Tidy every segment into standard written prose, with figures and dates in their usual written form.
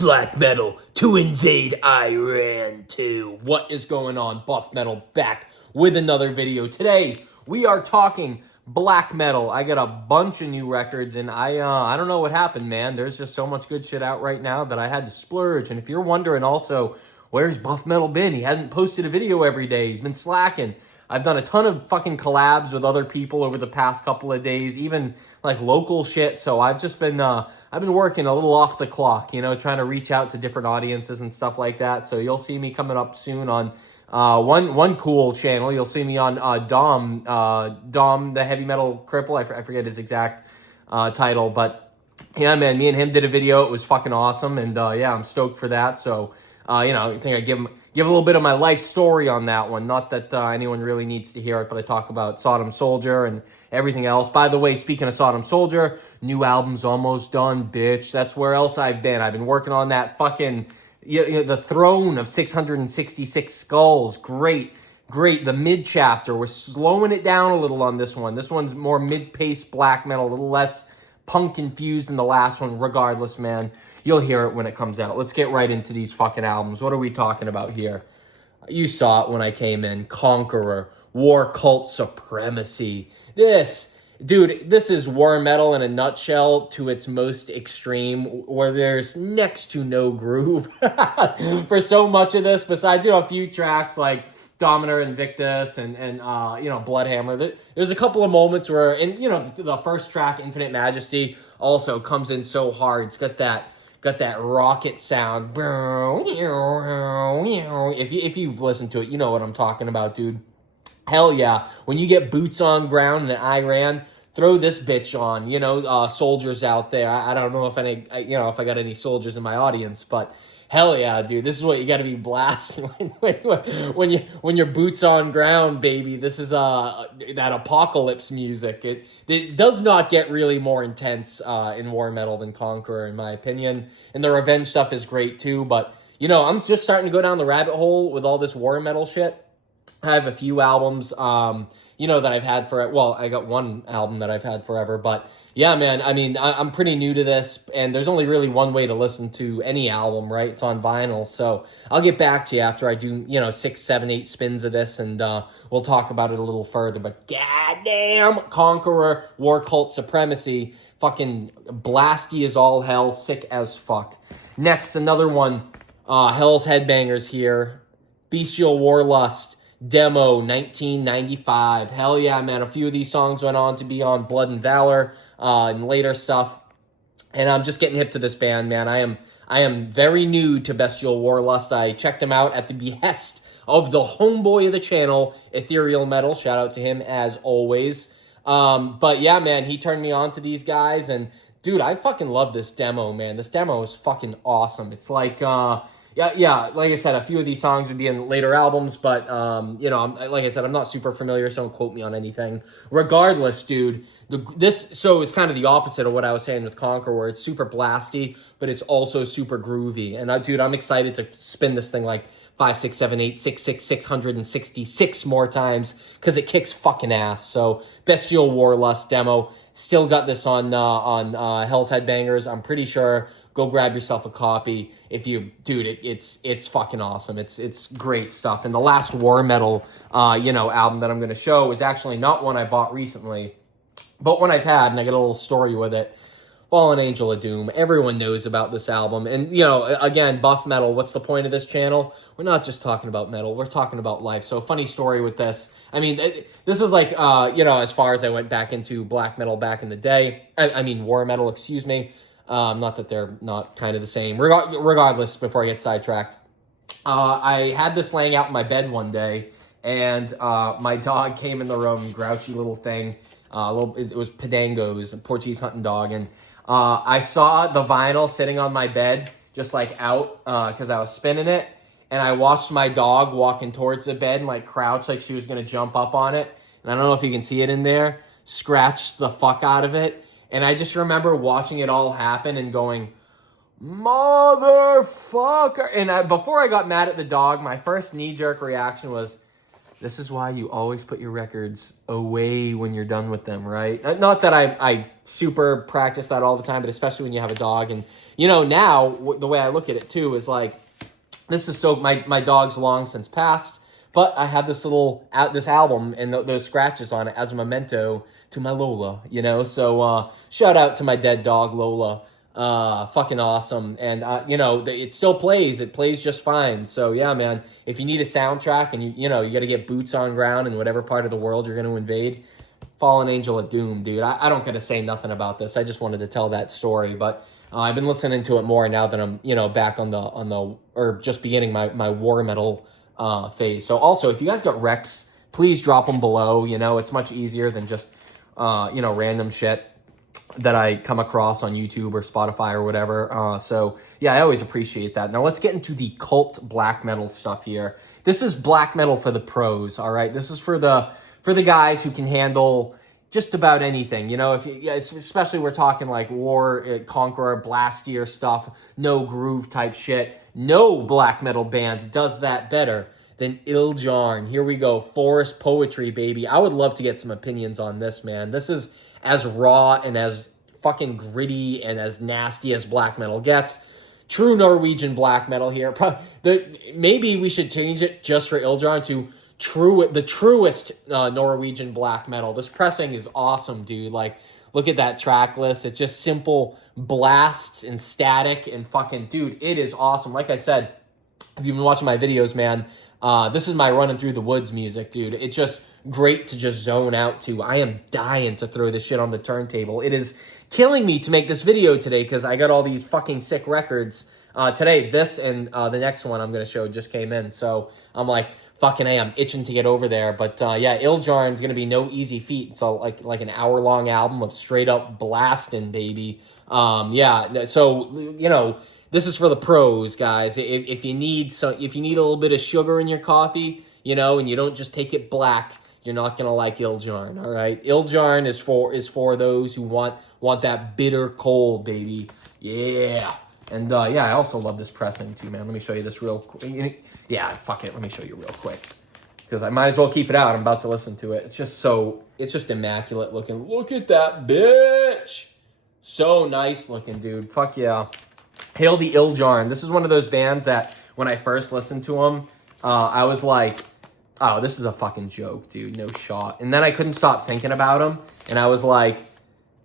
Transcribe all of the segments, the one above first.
Black Metal to invade Iran too. What is going on? Buff Metal back with another video. Today we are talking black metal. I got a bunch of new records and I don't know what happened, man. There's just so much good shit out right now that I had to splurge. And if you're wondering also, where's Buff Metal been? He hasn't posted a video every day. He's been slacking. I've done a ton of fucking collabs with other people over the past couple of days, even like local shit. So I've just been I've been working a little off the clock, you know, trying to reach out to different audiences and stuff like that. So you'll see me coming up soon on one cool channel. You'll see me on Dom the heavy metal cripple. I forget his exact title, but yeah, man, me and him did a video. It was fucking awesome, and yeah, I'm stoked for that. So you know, I think I give a little bit of my life story on that one. Not that anyone really needs to hear it, but I talk about Sodom Soldier and everything else. By the way, speaking of Sodom Soldier, new album's almost done, bitch. That's where else I've been. I've been working on that fucking, the Throne of 666 Skulls. Great. The mid chapter. We're slowing it down a little on this one. This one's more mid-paced black metal, a little less punk infused than the last one. Regardless, man, you'll hear it when it comes out. Let's get right into these fucking albums. What are we talking about here? You saw it when I came in. Conqueror, War Cult Supremacy. This is war metal in a nutshell to its most extreme, where there's next to no groove for so much of this, besides, a few tracks like Dominator Invictus and Bloodhammer. There's a couple of moments where, and the first track, Infinite Majesty, also comes in so hard. It's got that rocket sound. If you've listened to it, you know what I'm talking about, dude. Hell yeah. When you get boots on ground in Iran, throw this bitch on. Soldiers out there. I don't know if if I got any soldiers in my audience, but hell yeah, dude. This is what you got to be blasting when your boots on ground, baby. This is that apocalypse music. It does not get really more intense in war metal than Conqueror, in my opinion. And the revenge stuff is great too, but I'm just starting to go down the rabbit hole with all this war metal shit. I have a few albums, that I've had I got one album that I've had forever, but yeah, man, I mean, I'm pretty new to this, and there's only really one way to listen to any album, right? It's on vinyl, so I'll get back to you after I do, 6, 7, 8 spins of this, and we'll talk about it a little further, but goddamn, Conqueror, War Cult Supremacy, fucking blasty as all hell, sick as fuck. Next, another one, Hell's Headbangers here, Beastial Warlust, Demo 1995. Hell yeah, man. A few of these songs went on to be on Blood and Valor and later stuff. And I'm just getting hip to this band, man. I am very new to Beastial Warlust. I checked him out at the behest of the homeboy of the channel, Ethereal Metal. Shout out to him as always. But yeah, man, he turned me on to these guys. And dude, I fucking love this demo, man. This demo is fucking awesome. It's like... Yeah. Like I said, a few of these songs would be in later albums, but like I said, I'm not super familiar, so don't quote me on anything. Regardless, dude, so it's kind of the opposite of what I was saying with Conqueror, where it's super blasty, but it's also super groovy. And dude, I'm excited to spin this thing like 5, 6, 7, 8, 6, 6, 666 more times because it kicks fucking ass. So Bestial Warlust demo, still got this on Hell's Headbangers. I'm pretty sure. Go grab yourself a copy. If you, dude, it's fucking awesome. It's great stuff. And the last war metal, album that I'm going to show is actually not one I bought recently, but one I've had, and I got a little story with it. Fallen Angel of Doom. Everyone knows about this album. And, again, Buff Metal, what's the point of this channel? We're not just talking about metal. We're talking about life. So, funny story with this. I mean, this is like, as far as I went back into black metal back in the day. War metal, excuse me. Not that they're not kind of the same. Regardless, before I get sidetracked, I had this laying out in my bed one day, and my dog came in the room, grouchy little thing. It was Pedangos, a Portuguese hunting dog, and I saw the vinyl sitting on my bed, just like out, because I was spinning it, and I watched my dog walking towards the bed and like crouch like she was gonna jump up on it. And I don't know if you can see it in there. Scratched the fuck out of it. And I just remember watching it all happen and going, motherfucker. And before I got mad at the dog, my first knee-jerk reaction was, this is why you always put your records away when you're done with them, right? Not that I super practice that all the time, but especially when you have a dog and, now the way I look at it too is like, this is so, my dog's long since passed, but I have this this album and those scratches on it as a memento to my Lola, so shout out to my dead dog Lola. Fucking awesome. And it still plays. It plays just fine. So yeah, man, if you need a soundtrack and you got to get boots on ground in whatever part of the world you're going to invade, Fallen Angel of Doom, dude. I don't get to say nothing about this. I just wanted to tell that story, but I've been listening to it more now that I'm back on the or just beginning my war metal phase. So also, if you guys got recs, please drop them below. It's much easier than just random shit that I come across on YouTube or Spotify or whatever. So yeah, I always appreciate that. Now let's get into the cult black metal stuff here. This is black metal for the pros, all right? This is for the guys who can handle just about anything, especially we're talking like War, Conqueror, Beastial stuff, no groove type shit. No black metal band does that better than Iljarn. Here we go, forest poetry, baby. I would love to get some opinions on this, man. This is as raw and as fucking gritty and as nasty as black metal gets. True Norwegian black metal here. Maybe we should change it just for Iljarn to the truest Norwegian black metal. This pressing is awesome, dude. Like, look at that track list. It's just simple blasts and static and fucking, dude, it is awesome. Like I said, if you've been watching my videos, man, this is my running through the woods music, dude. It's just great to just zone out to. I am dying to throw this shit on the turntable. It is killing me to make this video today because I got all these fucking sick records. Today, this and the next one I'm going to show just came in. So I'm like, fucking A, I'm itching to get over there. But yeah, Iljarn's going to be no easy feat. So like an hour-long album of straight-up blasting, baby. Yeah, so, this is for the pros, guys. If you need a little bit of sugar in your coffee, and you don't just take it black, you're not gonna like Iljarn, all right? Iljarn is for those who want that bitter cold, baby. Yeah. And yeah, I also love this pressing too, man. Let me show you this real quick. Yeah, fuck it. Let me show you real quick. Because I might as well keep it out. I'm about to listen to it. It's just immaculate looking. Look at that bitch. So nice looking, dude. Fuck yeah. Hail the Iljarn. This is one of those bands that when I first listened to them, I was like, oh, this is a fucking joke, dude. No shot. And then I couldn't stop thinking about them. And I was like,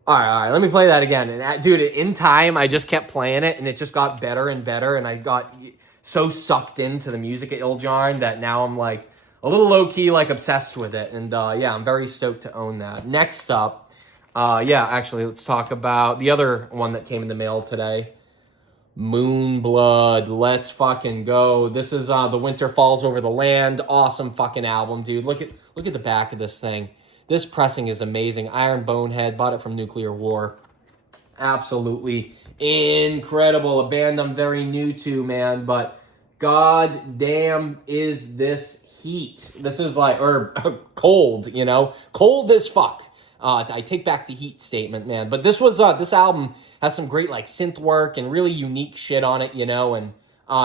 all right, let me play that again. And dude, in time, I just kept playing it. And it just got better and better. And I got so sucked into the music at Iljarn that now I'm like a little low-key, like obsessed with it. And yeah, I'm very stoked to own that. Next up, yeah, actually, let's talk about the other one that came in the mail today. Moonblood, let's fucking go. This is The Winter Falls Over the Land. Awesome fucking album, dude. Look at the back of this thing. This pressing is amazing. Iron Bonehead, bought it from Nuclear War. Absolutely incredible. A band I'm very new to, man, but god damn is this heat. This is like, or cold, cold as fuck. I take back the heat statement, man. But this album has some great like synth work and really unique shit on it, and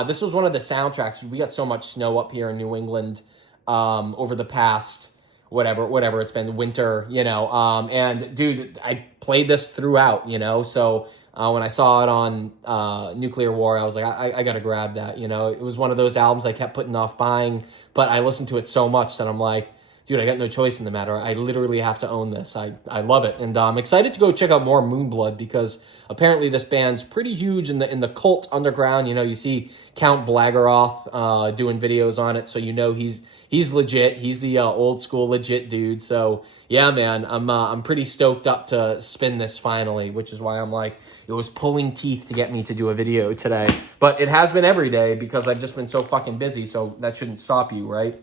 this was one of the soundtracks. We got so much snow up here in New England over the past whatever it's been, winter, and dude, I played this throughout, so when I saw it on Nuclear War, I was like, I gotta grab that, it was one of those albums I kept putting off buying, but I listened to it so much that I'm like, dude, I got no choice in the matter. I literally have to own this. I love it. And I'm excited to go check out more Moonblood because apparently this band's pretty huge in the cult underground. You see Count Blaggeroth doing videos on it, so he's legit. He's the old school legit dude. So yeah, man, I'm pretty stoked up to spin this finally, which is why I'm like, it was pulling teeth to get me to do a video today. But it has been every day because I've just been so fucking busy, so that shouldn't stop you, right?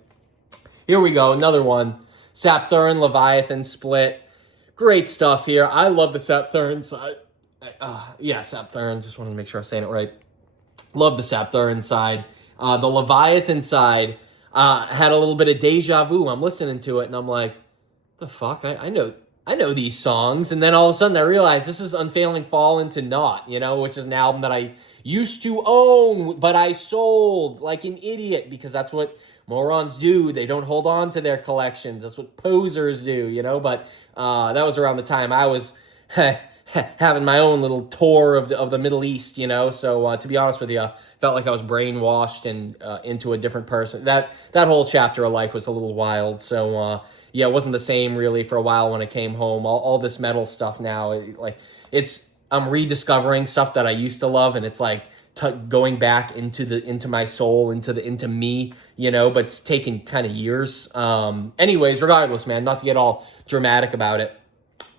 Here we go, another one. Saphur and Leviathan split. Great stuff here. I love the Saphur side. Yeah, Saphur. Just wanted to make sure I'm saying it right. Love the Saphur side. The Leviathan side had a little bit of deja vu. I'm listening to it and I'm like, the fuck? I know these songs. And then all of a sudden I realized this is Unfailing Fall into Naught, which is an album that I used to own, but I sold like an idiot because that's what morons do. They don't hold on to their collections. That's what posers do, But that was around the time I was having my own little tour of the Middle East, you know. So to be honest with you, felt like I was brainwashed and into a different person. That whole chapter of life was a little wild. So yeah, it wasn't the same really for a while when I came home. All this metal stuff now, it's I'm rediscovering stuff that I used to love, and it's like going back into my soul, into me, you know. But it's taken kind of years. Anyways, regardless, man, not to get all dramatic about it.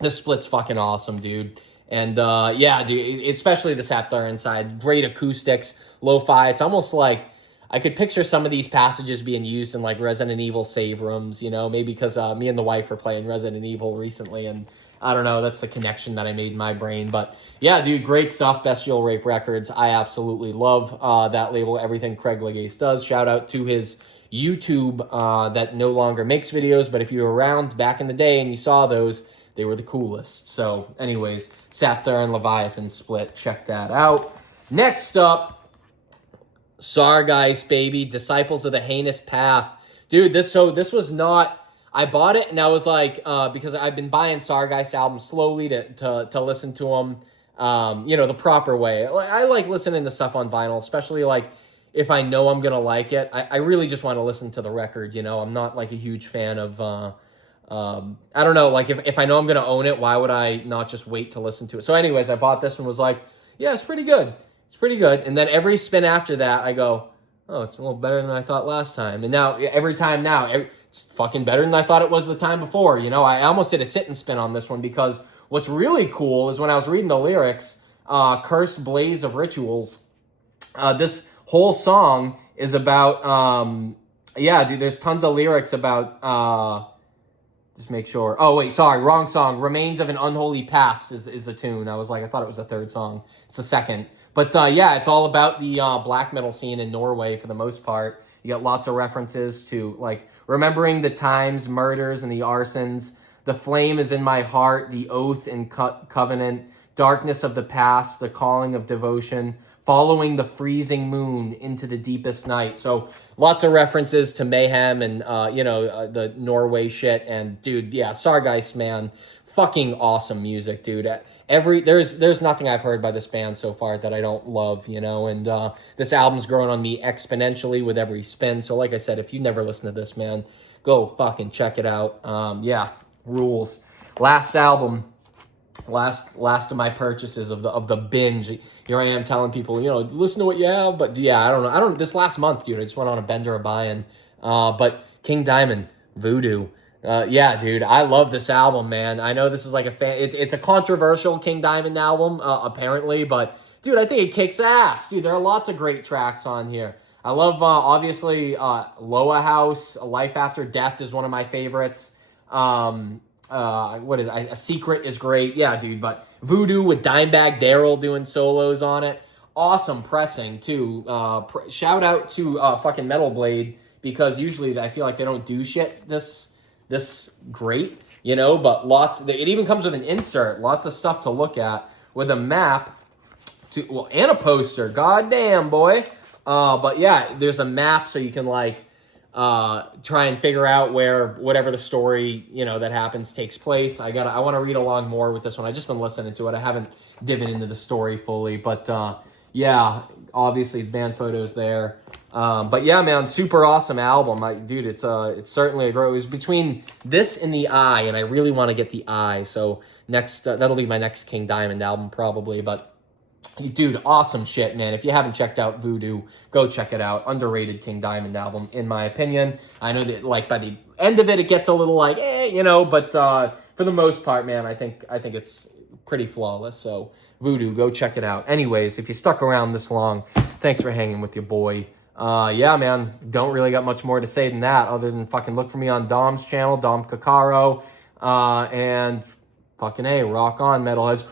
This split's fucking awesome, dude. And yeah, dude, especially the Saphur inside. Great acoustics, lo-fi. It's almost like I could picture some of these passages being used in like Resident Evil save rooms, you know, maybe because me and the wife were playing Resident Evil recently, and I don't know, that's the connection that I made in my brain. But yeah, dude, great stuff. Bestial Rape Records. I absolutely love that label, everything Craig Legace does. Shout out to his YouTube that no longer makes videos, but if you were around back in the day and you saw those, they were the coolest. So anyways, Saphur and Leviathan split. Check that out. Next up, Sargeist, baby. Disciples of the Heinous Path. Dude, this was not... I bought it and I was like, because I've been buying Sargeist albums slowly to listen to them, you know, the proper way. I like listening to stuff on vinyl, especially like if I know I'm going to like it. I really just want to listen to the record, you know. I'm not like a huge fan of... I don't know, like if I know I'm going to own it, why would I not just wait to listen to it? So anyways, I bought this and was like, yeah, it's pretty good. It's pretty good. And then every spin after that, I go, oh, it's a little better than I thought last time. And now, every time now, it's fucking better than I thought it was the time before. You know, I almost did a sit and spin on this one because what's really cool is when I was reading the lyrics, Cursed Blaze of Rituals, this whole song is about, yeah, dude, there's tons of lyrics about, just make sure. Oh, wait, sorry, wrong song. Remains of an Unholy Past is the tune. I thought it was the third song. It's the second. But yeah, it's all about the black metal scene in Norway for the most part. You got lots of references to, like, remembering the times, murders, and the arsons. The flame is in my heart, the oath and covenant. Darkness of the past, the calling of devotion. Following the freezing moon into the deepest night. So lots of references to mayhem and, you know, the Norway shit. And, dude, yeah, Sargeist, man, fucking awesome music, dude. There's nothing I've heard by this band so far that I don't love, you know. And this album's growing on me exponentially with every spin. So like I said, if you never listened to this, man, go fucking check it out. Yeah, rules. Last album. Last of my purchases of the binge. Here I am telling people, you know, listen to what you have. But yeah, I don't know. This last month, dude, I just went on a bender of buying. But King Diamond, Voodoo. Yeah, dude, I love this album, man. I know this is like it's a controversial King Diamond album, apparently. But dude, I think it kicks ass. Dude, there are lots of great tracks on here. I love, obviously, Loa House, Life After Death is one of my favorites. What is it? A Secret is great. Yeah, dude, but Voodoo with Dimebag Darrell doing solos on it. Awesome pressing, too. Shout out to fucking Metal Blade, because usually I feel like they don't do shit this great, you know, but it even comes with an insert, lots of stuff to look at, with a map and a poster. Goddamn, boy. But yeah, there's a map so you can, like, try and figure out where whatever the story, you know, that happens takes place. I want to read along more with this one. I just been listening to it. I haven't dived into the story fully, but yeah, obviously band photos there. But yeah, man, super awesome album. Dude, it's certainly it was between this and The Eye, and I really want to get The Eye. So next, that'll be my next King Diamond album probably, but. Dude, awesome shit, man. If you haven't checked out Voodoo, go check it out. Underrated King Diamond album, in my opinion. I know that, like, by the end of it, it gets a little like, you know, but for the most part, man, I think it's pretty flawless. So, Voodoo, go check it out. Anyways, if you stuck around this long, thanks for hanging with your boy. Yeah, man, don't really got much more to say than that, other than fucking look for me on Dom's channel, Dom Cacaro, and fucking, hey, rock on, metalheads.